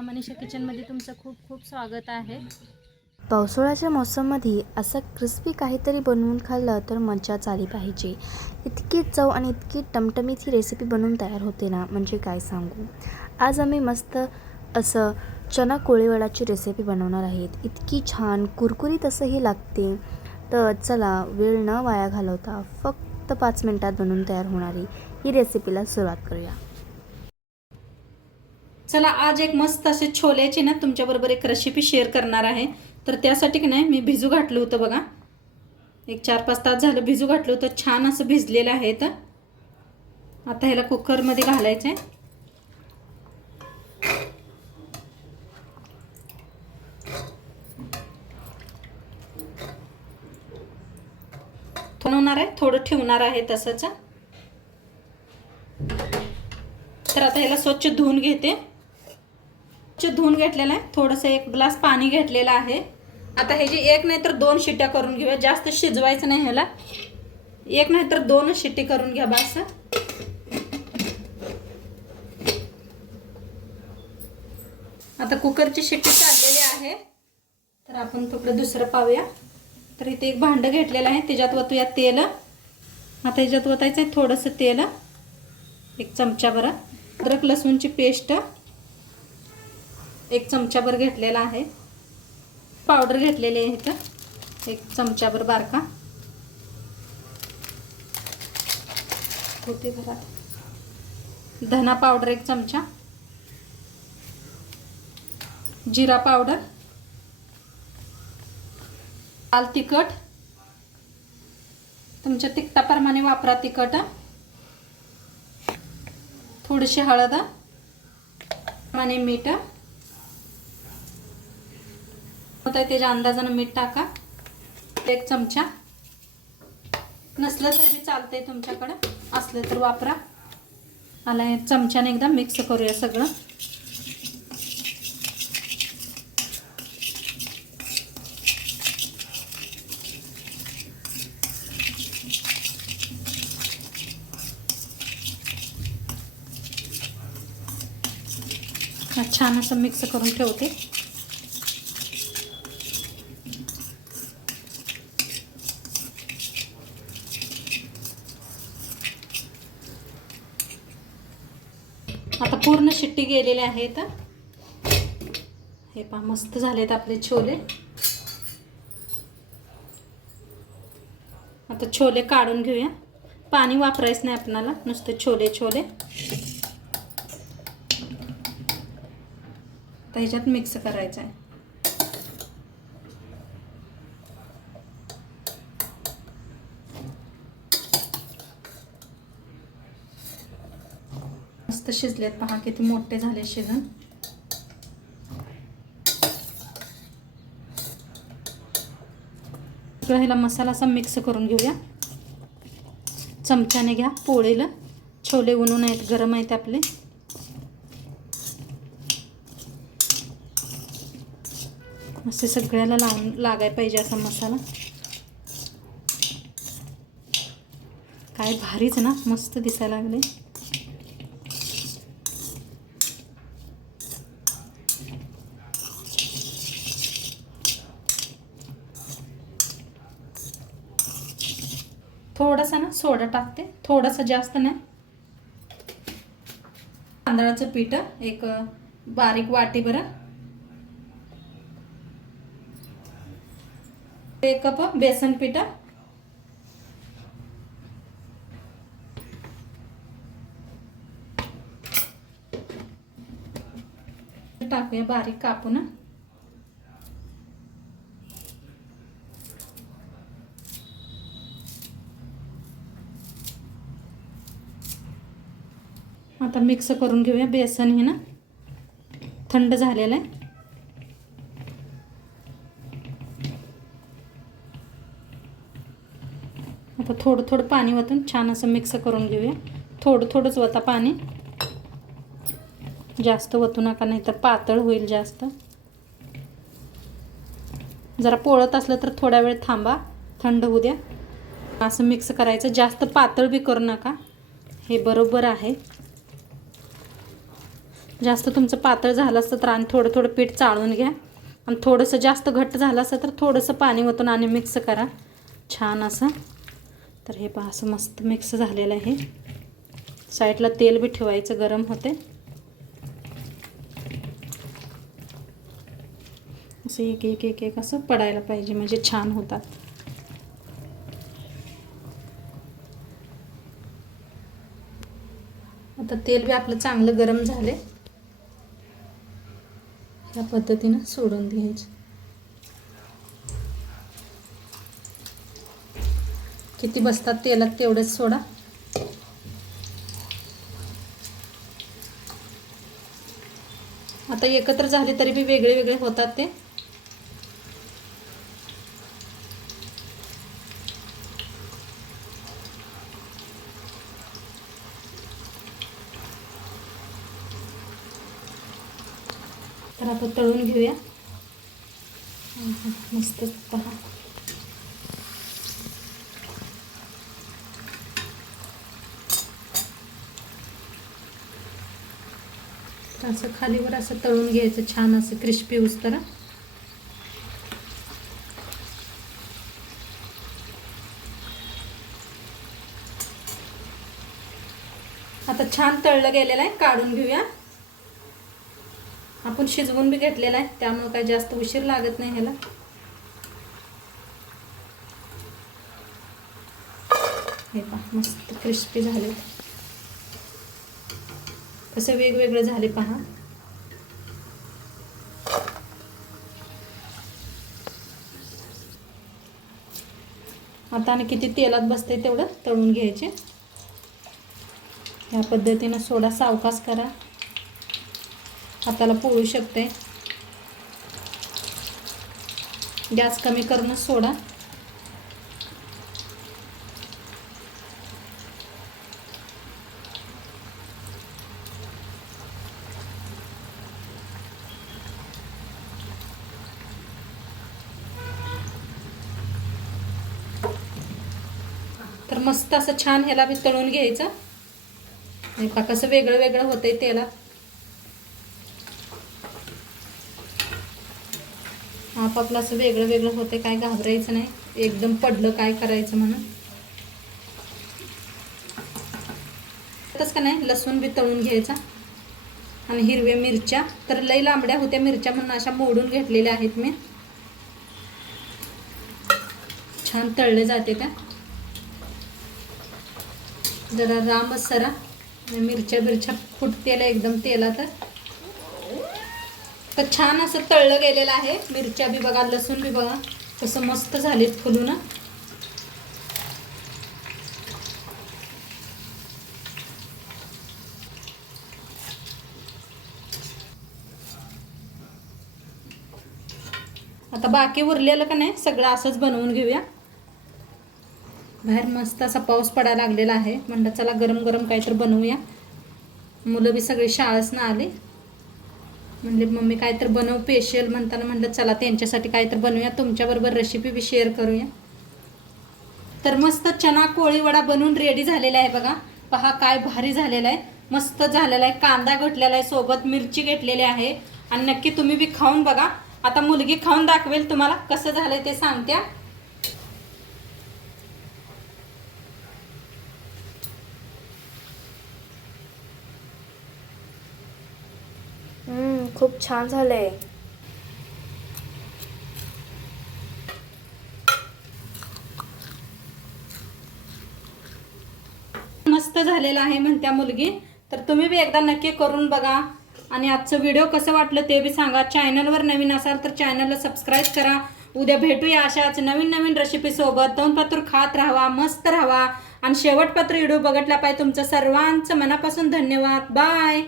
माझ्या मनीषा किचनमध्ये तुमचं खूप खूप स्वागत आहे। पावसाळ्याच्या मौसममध्ये असं क्रिस्पी काहीतरी बनवून खाल्लं तर मज्जाच आली पाहिजे। इतकी चव आणि इतकी टमटमीत ही रेसिपी बनवून तयार होते ना, म्हणजे काय सांगू। आज आम्ही मस्त असं चना कोळीवडाची रेसिपी बनवणार आहेत। इतकी छान कुरकुरीत असं ही लागते। तर चला वेळ न वाया घालवता फक्त 5 मिनिटात बनवून तयार होणारी ही रेसिपीला सुरुवात करूया। चला आज एक मस्त असे छोल्याची ना तुमच्याबरोबर एक रेसिपी शेअर करणार आहे। तर त्यासाठी की नाही मी भिजू घातलं होतं बघा, एक 4-5 तास झालं भिजू घातलं होतं। छान असं भिजलेलं आहे। तर आता ह्याला कुकरमध्ये घालायचं आहे। बनवणार आहे, थोडं ठेवणार आहे तसंच। तर आता ह्याला स्वच्छ धुवून घेते। धुवून घेतलेला आहे, थोडंसं 1 ग्लास पाणी घेतलेलं आहे। आता ह्याची 1 नाही तर 2 शिट्ट्या करून घेऊया। जास्त शिजवायचं नाही ह्याला, 1 नाही तर 2 शिट्टी करून घ्या बस। आता कुकरची शिट्टी चाललेली आहे, तर आपण थोडं दुसरं पाहूया। तर इथे एक भांडं घेतलेलं आहे, त्याच्यात वतूया तेल। आता ह्याच्यात वतायचं आहे थोडंसं तेल, 1 चमचाभर अद्रक लसूणची पेस्ट 1 चमचाभर घेतलेला आहे। पावडर घेतलेली आहे इथं 1 चमचाभर बारका होते घरात। धना पावडर 1 चमचा, जिरा पावडर, लाल तिखट तुमच्या तिखटाप्रमाणे वापरा तिखट, थोडीशी हळद आणि मीठ। आता त्याच्या अंदाजाने मीठ टाका 1 चमचा, नसलं तरी चालतंय, तुमच्याकडे असलं तर वापरा। आला चमच्याने एकदा मिक्स करूया सगळं। छान असं मिक्स करून ठेवते। आता पूर्ण शिट्टी गेलेले आहेत। हे पहा मस्त झालेत आपले छोले। आता छोले काढून घेऊया, पाणी वापरायचं नाही आपल्याला, नुसते छोले छोले। तर ह्याच्यात मिक्स करायचं आहे। मस्त शिजलेत पहा, किती मोठे झाले शिजून। ह्याला मसाला असा मिक्स करून घेऊया। चमच्याने घ्या पोळीला, छोले उन्हून आहेत, गरम आहेत आपले। असे सगळ्याला लागायला पाहिजे असा मसाला। काय भारीच ना, मस्त दिसायला लागले। थोडासा ना सोडा टाकते, थोडासा जास्त नाही। तांदळाचं पीठ 1 बारीक वाटी भर, 1 कप बेसन पीठ, टाकूया बारीक कापून। आता मिक्स करून घेऊया। बेसन हे ना थंड झालेलं आहे। आता थोडं थोडं पाणी वतून छान असं मिक्स करून घेऊया। थोडं थोडंच वता पाणी, जास्त वतू नका, नाही तर पातळ होईल जास्त। जरा पोळत असलं तर थोडा वेळ थांबा, थंड होऊ द्या। असं मिक्स करायचं, जास्त पातळ बी करू नका, हे बरोबर आहे। जास्त तुमचं पातळ झालं असतं तर आणि थोडं थोडं पीठ चाळून घ्या आणि थोडंसं जास्त घट्ट झालं असतं तर थोडंसं पाणी ओतून आणि मिक्स करा छान असं. तर हे पहा असं मस्त मिक्स झालेलं आहे. साईडला तेल बी ठेवायचं गरम होते. असं एक एक एक एक असं पडायला पाहिजे म्हणजे छान होतात. आता तेल बी आपलं चांगलं गरम झाले. या पद्धतीनं सोडून द्यायचं. किती बसतात तेलात तेवढंच सोडा. आता एकत्र झाले तरी बी वेगळे वेगळे होतात ते. तर आपण तळून घेऊया. मस्त पहा. असं खालीवर असं तळून घ्यायचं छान असं क्रिस्पी होईस्तोवर. आता छान तळलं गेलेलं आहे, काढून घेऊया. आपण शिजवून बी घेतलेला आहे त्यामुळे काही जास्त उशीर लागत नाही ह्याला. हे पहा मस्त क्रिस्पी झाले. कसं वेगवेगळं झाले पहा. आता आणि किती तेलात बसते तेवढं तळून घ्यायचे. या पद्धतीनं सोडा, सावकाश करा, हाताला पोळू शकते. गॅस कमी करूनच सोडा. तर मस्त असं छान ह्याला बी तळून घ्यायचं. हे पहा कसं वेगळं वेगळं होतंय तेलात. आपापलं असं वेगळं वेगळं होते, काय घाबरायचं नाही. एकदम पडलं काय करायचं म्हणून. तसं का नाही, लसूण बी तळून घ्यायचा आणि हिरव्या मिरच्या तर लई लांबड्या होत्या मिरच्या म्हणून अशा मोडून घेतलेल्या आहेत मी. छान तळले जाते त्या. जरा रामच सरा मिरच्या बिरच्या फुटतेला एकदम तेलात. तर छान असं तळलं गेलेलं आहे. मिरच्या बी बघा, लसूण बी बघा कसं मस्त झालेत फुलून. आता बाकी उरलेलं का नाही सगळं असंच बनवून घेऊया. बाहेर मस्त असा पाऊस पडायला लागलेला आहे. म्हणलं चला गरम गरम काहीतरी बनवूया. मुलं बी सगळी शाळेतनं आली. म्हणले मम्मी काहीतरी बनव स्पेशल म्हणताना म्हणलं चला त्यांच्यासाठी काहीतरी बनवूया. तुमच्याबरोबर रेसिपी बी शेअर करूया. तर मस्त चना कोळी वडा बनवून रेडी झालेला आहे बघा. पहा काय भारी झालेला आहे, मस्त झालेला आहे. कांदा घातलेला आहे, सोबत मिरची घेतलेली आहे. आणि नक्की तुम्ही बी खाऊन बघा. आता मुलगी खाऊन दाखवेल तुम्हाला कसं झालंय ते सांगत्या. खूप छान झालंय. मस्त झालेला आहे म्हणत्या मुलगी. तर तुम्ही बी एकदा नक्की करून बघा. आणि आजचं व्हिडिओ कसं वाटलं ते बी सांगा. चॅनलवर नवीन असाल तर चॅनलला सबस्क्राईब करा. उद्या भेटूया अशाच नवीन नवीन रेसिपी सोबत. तोंडपातूर खात राहावा, मस्त राहावा आणि शेवटपात्र व्हिडिओ बघितला पाहिजे. तुमचं सर्वांचं मनापासून धन्यवाद. बाय.